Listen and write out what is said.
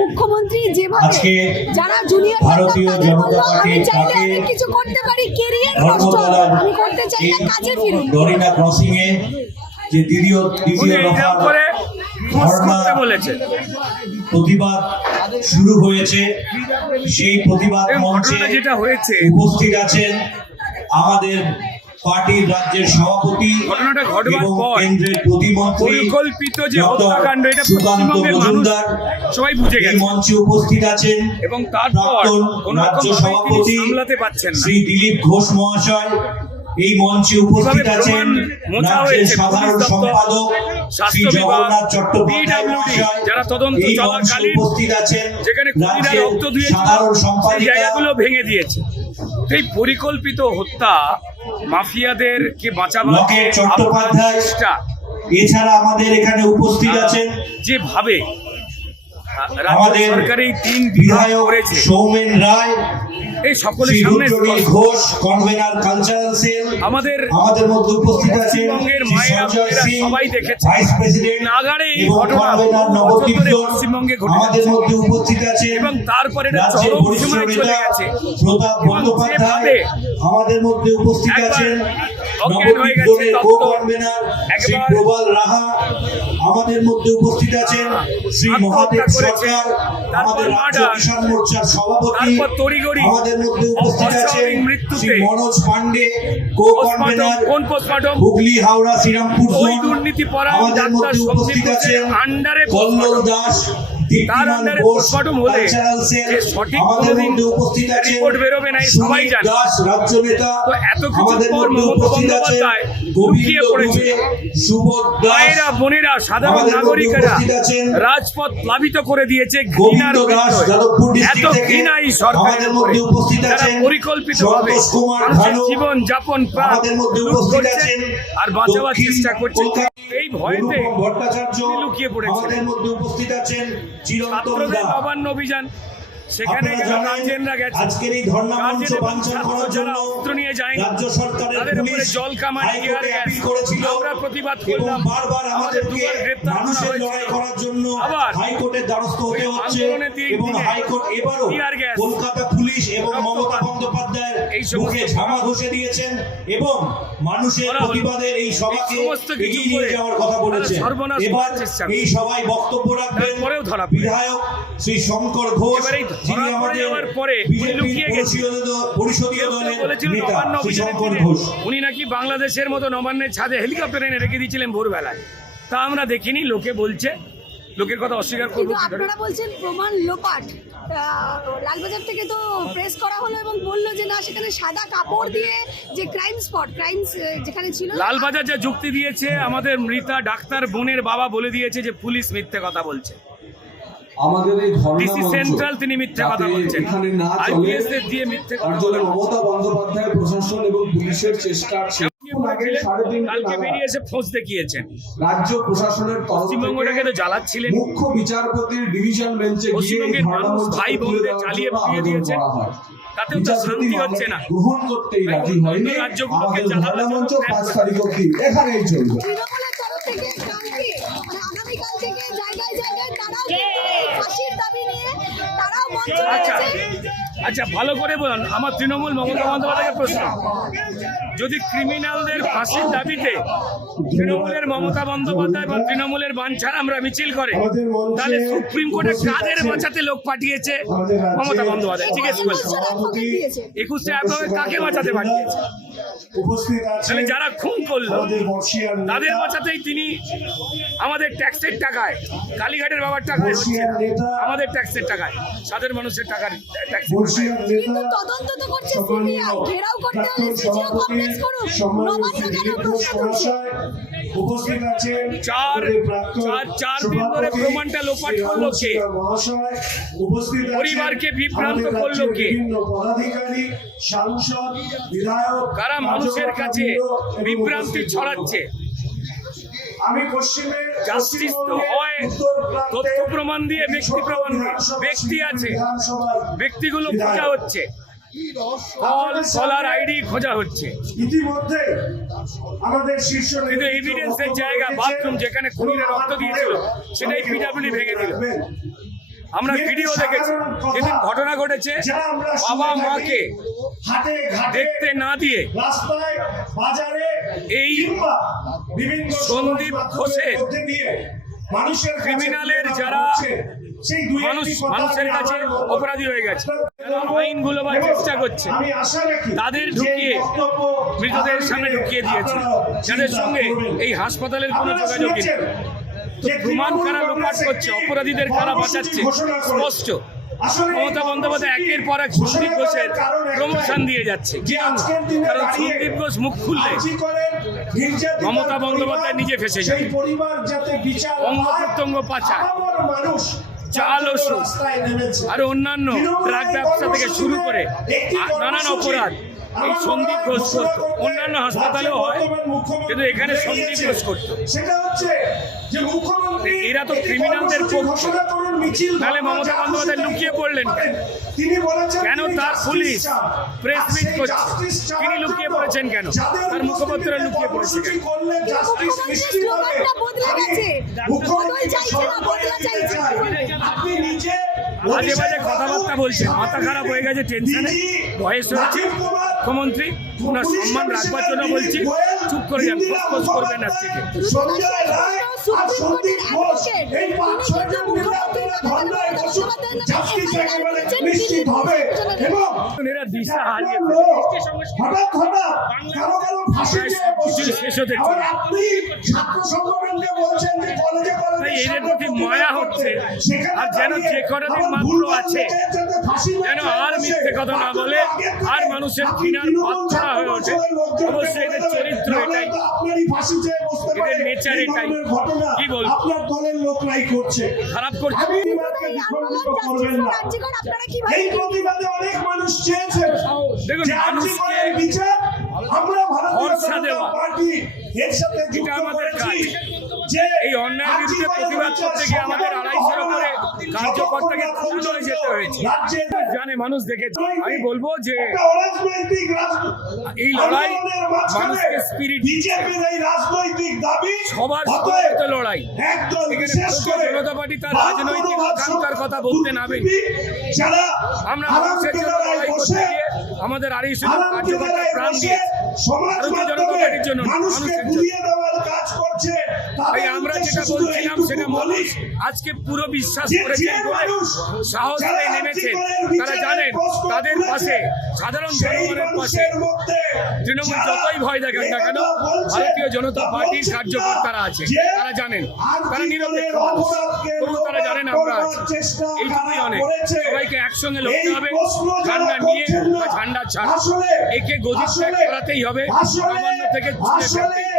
মুখ্যমন্ত্রী যেভাবে যারা জুনিয়র ভারতীয় জনতা পার্টি কিছু করতে পারি, কেরিয়ার নষ্ট আমি করতে চাই না, কাজে ফিরুন। ডরিনা ক্রসিং এ যে দ্বিতীয় দফা প্রতিবাদ শুরু হয়েছে, সেই প্রতিবাদ মঞ্চে যেটা হয়েছে উপস্থিত আছেন আমাদের পার্টির রাজ্যের সভাপতি ঘটনাটা ঘটবার পর কেন্দ্রের প্রতিমন্ত্রী পরিকল্পিত যে হত্যাকাণ্ড, এটা সুকান্ত পশ্চিমবঙ্গের মানুষ মজুমদার সবাই বুঝে গেছে। মঞ্চে উপস্থিত আছেন এবং তারপর রাজ্য সভাপতি সামলাতে পারছেন না। শ্রী দিলীপ ঘোষ মহাশয় এই মঞ্চে উপস্থিত আছেন রাজ্যের সাধারণ সম্পাদক শ্রী জগন্নাথ চট্টোপাধ্যায় মহাশয়, যারা তদন্ত এই মঞ্চে চলাকালীন উপস্থিত আছেন যেখানে রাজ্যের রক্ত দিয়েছে সাধারণ সেই সম্পাদিকা জায়গাগুলো ভেঙে দিয়েছে। এই পরিকল্পিত হত্যা, মাফিয়াদেরকে বাঁচাবার লকেট চট্টোপাধ্যায়, এছাড়া আমাদের এখানে উপস্থিত আছেন যেভাবে আমাদের সরকারি 3 বিধায়ক সৌমেন রায়, এই সকলের সামনে ঘোষ কনভেনার কালচারাল সেল, আমাদের মধ্যে উপস্থিত আছেন পশ্চিমবঙ্গের মায়েরা সবাই দেখেছে ভাইস প্রেসিডেন্ট নাগারে এই এবং ঘটনা কনভেনার নবদ্বীপ পশ্চিমবঙ্গে ঘটে আমাদের মধ্যে উপস্থিত আছেন এবং তারপরে এটা রাজ্যের চরম বরিষ্ঠ সীমায় চলে নেতা গেছে। প্রতাপ বন্দ্যোপাধ্যায় আমাদের মধ্যে উপস্থিত আছেন, অজ্ঞান হয়ে গেছে নবদ্বীপের কো কনভেনার শ্রী প্রবাল রাহা আমাদের মধ্যে উপস্থিত আছেন, শ্রী মহাদেব সরকার আমাদের রাজ্য কিষাণ মোর্চার সভাপতি আমাদের মধ্যে উপস্থিত আছেন, Shri Manoj Pandey co convener Hooghly Howrah Serampore zone আমাদের মধ্যে উপস্থিত আছেন, কল্লোল দাস তার আন্ডারে পোস্টমর্টম হলে যে সঠিক কোনোদিন রিপোর্ট বেরোবে না, সবাই জানে। রাজ্য নেতা তো এত কিছুর পর মমতা বন্দ্যোপাধ্যায় লুকিয়ে পড়েছে। মায়েরা, বোনেরা, সাধারণ নাগরিকেরা রাজপথ প্লাবিত করে দিয়েছে ঘৃণার বিরুদ্ধে। এত ঘৃণা এই সরকারের উপরে, যারা পরিকল্পিতভাবে মানুষের জীবন যাপন প্রাণ করছে আর বাঁচাবার চেষ্টা করছে। এই ভয়েতে লুকিয়ে পড়েছে। উপস্থিত আছেন ছাত্রদের নবান্ন অভিযান, সেখানে গার্জেনরা গেছে। আজকের এই ধর্ণা মঞ্চ বানচাল করার জন্য অস্ত্র নিয়ে যায় রাজ্য সরকারের তাদের উপরে পুলিশ জল কামান টিয়ার গ্যাস করেছিল। আমরা প্রতিবাদ এবং করলাম, বারবার আমাদেরকে মানুষের লড়াই করার জন্য হাইকোর্টের দ্বারস্থ হতে হচ্ছে এবং হাইকোর্ট এবারও কলকাতা পুলিশ এবং মমতা বন্দ্যোপাধ্যায়ের মুখে ঝামা ঘষে দিয়েছেন এবং মানুষের প্রতিবাদের এই সভাকে এগিয়ে নিয়ে যাওয়ার কথা বলেছেন। এবার এই সভায় বক্তব্য রাখবেন বিধায়ক শ্রী শঙ্কর ঘোষ, যিনি আমাদের পরিষদীয় দলের নেতা শ্রী শঙ্কর ঘোষ। উনি নাকি বাংলাদেশের মতো নবান্নের ছাদে হেলিকপ্টার এনে রেখে দিয়েছিলেন ভোরবেলায়, তা আমরা দেখিনি, লোকে বলছে, লোকের কথা অস্বীকার করবো। আপনারা বলছেন প্রমাণ লোপাট, লালবাজার থেকে তো প্রেস করা হলো এবং বললো যে না, সেখানে সাদা কাপড় দিয়ে যে ক্রাইম স্পট, ক্রাইমস যেখানে ছিল। লালবাজার যে যুক্তি দিয়েছে, আমাদের মৃতা ডাক্তার বোনের বাবা বলে দিয়েছে যে পুলিশ মিথ্যে কথা বলছে। আমাদের এই ধর্ণা সেন্ট্রাল তিনি মিথ্যে কথা বলছেন, এখানে না চলে আইপিএস এর দিয়ে মিথ্যে কথা বলেন। মমতা বন্দ্যোপাধ্যায় প্রশাসন এবং পুলিশের চেষ্টা কালকে বেরিয়ে এসে ফোঁস দেখিয়েছেন রাজ্য প্রশাসনের পশ্চিমবঙ্গটাকে তো জ্বালাচ্ছিলেন। মুখ্য বিচারপতির ডিভিশন বেঞ্চে পশ্চিমবঙ্গের মানুষ ভাই বোনদের চালিয়ে পুড়িয়ে দিয়েছেন, তাতেও তো শান্তি হচ্ছে না। গ্রহণ করতেই রাজি হয়নি। রাজ্যগুলোকে ধর্ণা মঞ্চ 5 তারিখ অবধি এখানেই চলবে। তৃণমূলের তরফ থেকে কালকে আগামীকাল থেকে জায়গায় জায়গায় তারাও ফাঁসির দাবি নিয়ে তারাও মঞ্চ করেছে। আচ্ছা, ভালো করে বলুন, আমার তৃণমূল মমতা বন্দ্যোপাধ্যায়ের প্রশ্ন, যদি ক্রিমিনালদের ফাঁসির দাবিতে তৃণমূলের মমতা বন্দ্যোপাধ্যায় বা তৃণমূলের বাঞ্ছার আমরা মিছিল করে, তাহলে সুপ্রিম কোর্টে কাদের বাঁচাতে লোক পাঠিয়েছে মমতা বন্দ্যোপাধ্যায়? জিজ্ঞেস করছে 21 অ্যাপ্রিল কাকে বাঁচাতে পাঠিয়েছে? তাহলে যারা খুন করলো তাদের বাঁচাতেই তিনি আমাদের ট্যাক্সের টাকায়, কালীঘাটের বাবার টাকায় হচ্ছে, আমাদের ট্যাক্সের টাকায়, সাধারণ মানুষের টাকার ট্যাক্স। তদন্ত তো করছে সিবিআই, ঘেরাও করতে হলে সিজিও কমপ্লেক্স করুন, নবান্ন কেন প্রশ্ন তুলছে? উপস্থিত আছেন চার দিন ধরে প্রমাণটা লোপাট করলো কে? পরিবারকে বিভ্রান্ত করলো কে? পদাধিকারী, সাংসদ, বিধায়ক, কারা মানুষের কাছে বিভ্রান্তি ছড়াচ্ছে? আমি পশ্চিমে জাস্টিস তো হয় তথ্য প্রমাণ দিয়ে, ব্যক্তি প্রমাণ দিয়ে। ব্যক্তি আছে, ব্যক্তিগুলো খোঁজা হচ্ছে, কলার আইডি খোঁজা হচ্ছে। ইতিমধ্যে আমাদের শীর্ষ কিন্তু এভিডেন্সের জায়গা বাথরুম যেখানে খুনিরা রক্ত দিয়েছিল সেটাই পিডব্লিউডি ভেঙে দিল। আমরা ভিডিও দেখেছি যেদিন ঘটনা ঘটেছে বাবা মাকে হাটে ঘাটে দেখতে না দিয়ে রাস্তায় বাজারে এই কিংবা বিভিন্ন সন্দীপ ঘোষের মধ্যে দিয়ে মানুষের কাছে ক্রিমিনালের তুলে যারা ধরা হচ্ছে। সেই দুই একটি মানুষ কথা মানুষের আমি কাছে আবার বলবো। অপরাধী হয়ে গেছে, আইন গুলোবার এবং চেষ্টা করছে, আমি আশা রাখি তাদের যে ঢুকিয়ে বক্তব্য মৃতদের সামনে আগামী ঢুকিয়ে দিয়েছে, আপনারা যাদের চিন্তা সঙ্গে করবেন। এই হাসপাতালের কোনো আপনারা যোগাযোগ নেই। শুনেছেন তো যে প্রমাণ তৃণমূল কারা লোপাট কংগ্রেস করছে, একটি অপরাধীদের কারা কর্মসূচি বাঁচাচ্ছে ঘোষণা করে। স্পষ্ট। আসলে এই মমতা বন্দ্যোপাধ্যায় কর্মসূচি একের পর এক ঘোষণা সন্দীপ করার ঘোষের কারণ একটাই, প্রমোশন দিয়ে যাচ্ছে। যে আজকের দিনে কারণ দাঁড়িয়ে সন্দীপ ঘোষ মুখ খুললে আর্জি করেন নির্যাতিতার মমতা বন্দ্যোপাধ্যায় পরিবার, নিজে ফেঁসে সেই যাবে। পরিবার যাতে বিচার অঙ্গ পায়, প্রত্যঙ্গ পাচার, আপামর মানুষ চাল ও সুদ, রাস্তায় নেমেছে। আর অন্যান্য ড্রাগ ব্যবসা থেকে শুরু করে নানান অপরাধ এই সন্দীপ ঘোষ করত। অন্যান্য হাসপাতালেও হয়, কিন্তু এখানে সন্দীপ ঘোষ করত। সেটা হচ্ছে যে মুখ্যমন্ত্রী এরা তো একটি ক্রিমিনালদের কর্মসূচি পক্ষে। ঘোষণা করুন, মিছিল নাহলে ধর্ণা, মমতা যা বন্দ্যোপাধ্যায় খুশি লুকিয়ে তাই পড়লেন করেন। কেন? তিনি বলেছেন কেন তিনি তার justice পুলিশ চান। প্রেস আর মিট সেই করছে? justice চাওয়ার তিনি লুকিয়ে জন্য পড়েছেন কেন? যাদের তার মুখপাত্ররা লুকিয়ে পড়েছে কর্মসূচি কেন? করলে justice মুখ্যমন্ত্রীর নিশ্চিত হবে। স্লোগানটা বদলে আমি গেছে। মুখ্যমন্ত্রীকে বদল চাইছে না, স্মরণ বদলা করিয়ে দিতে চাইছে। চাই। আপনি নিজে বাজে বাজে কথাবার্তা বলছেন, মাথা খারাপ হয়ে গেছে, টেনশনে বয়স হয়েছে। মুখ্যমন্ত্রী ওনার সম্মান রাখবার জন্য বলছি, চুপ করে যান, ফোঁস করবেন না থেকে। সঞ্জয় রায় আর সন্দীপ ঘোষ এই 5-6 জন মিলে আপনারা ধর্নায় বসুন, জাস্টিস একেবারে নিশ্চিত হবে। এবং এরা দিশা হারিয়ে হঠাৎ কারো কারো ফাঁসি দিয়ে বসছে। শেষ হতে আবার আপনি ছাত্র সংগঠনকে বলছেন যে কলেজে তাই এদের প্রতি মায়া হচ্ছে, আর যেন যে কটা দিন মাত্র আছে যেন আর মিথ্যে কথা না বলে, আর মানুষের ঘৃণার পাত্র না হয়ে ওঠে। অবশ্যই এদের চরিত্র এটাই, এদের নেচার এটাই। কি বলবো? আপনার দলের লোকরাই করছে, খারাপ করছে। আপনি এদেরকে বিভ্রান্ত করবেন না। আপনারা কি এই প্রতিবাদে অনেক মানুষ চেয়েছেন দেখুন, যে আর্জি মানুষকে করার বিচার আমরা ভারতীয় ভরসা জনতা দেওয়া। পার্টি এর সাথে যুক্ত আমাদের করেছি কাজ। যে এই অন্যায়ের আর্জি বিরুদ্ধে করার প্রতিবাদ বিচার করতে গিয়ে আমাদের সম্পন্ন 250 হবে করে না। কার্যকর্তাকে যতক্ষণ না থানায় যেতে হয়েছে। রাজ্যের জানে, মানুষ দেখেছে। আমি বলবো যে একটা অরাজনৈতিক এই লড়াই আন্দোলনের মাঝখানে মানুষকে স্পিরিট বিজেপির এই রাজনৈতিক দাবি সবার অতএব সঙ্গে লড়াই। একদল এখানে বিশেষ ভারতীয় করে জনতা পার্টি তার বাম রাজনৈতিক মনোভাব আকাঙ্ক্ষার কথা বলতে নামেনি। বুদ্ধিজীবী যারা আমরা হারাম মানুষের জন্য কেদারায় লড়াই করতে বসে গিয়ে আমাদের আড়াইশো হারাম কার্যকর্তা কেদারায় প্রাণ বসে দিয়ে সমাজ ভারতীয় জনতা মাধ্যমে পার্টির জন্য, মানুষকে মানুষের জন্য। ঘুরিয়ে দেওয়ার কাজ করছে। তাই তাদের আমরা উদ্দেশ্যে যেটা শুধু বলছিলাম এইটুকু সেটা বলি, মানুষ আজকে পুরো বিশ্বাস যে করেছেন বলে মানুষ সাহস যারা নিয়ে নেমেছে। আর্থিক তারা বিচারের জানেন প্রশ্ন তাদের তুলেছে, পাশে, সাধারণ সেই জনগণের পাশে মানুষের মধ্যে তৃণমূল যারা যতই ভয় দেখান না কেন, একথা বলছে, ভারতীয় জনতা তা পার্টির বলছেন কার্যকর্তারা না আছে, যে তারা জানেন, তারা আর্থিক নিরপেক্ষ দলের মানুষ। অপরাধকে তবু তারা জানেন আমরা আছি। করবার চেষ্টা এইটুকুই কারা অনেক। করেছে, সবাইকে একসঙ্গে লড়তে এই হবে, প্রশ্ন যারা ঝান্ডা নিয়ে করছেন না, বা ঝান্ডা ছাড়া। আসলে একে গদি ত্যাগ করাতেই হবে, নবান্ন থেকে ছুঁড়ে ফেলতেই হবে।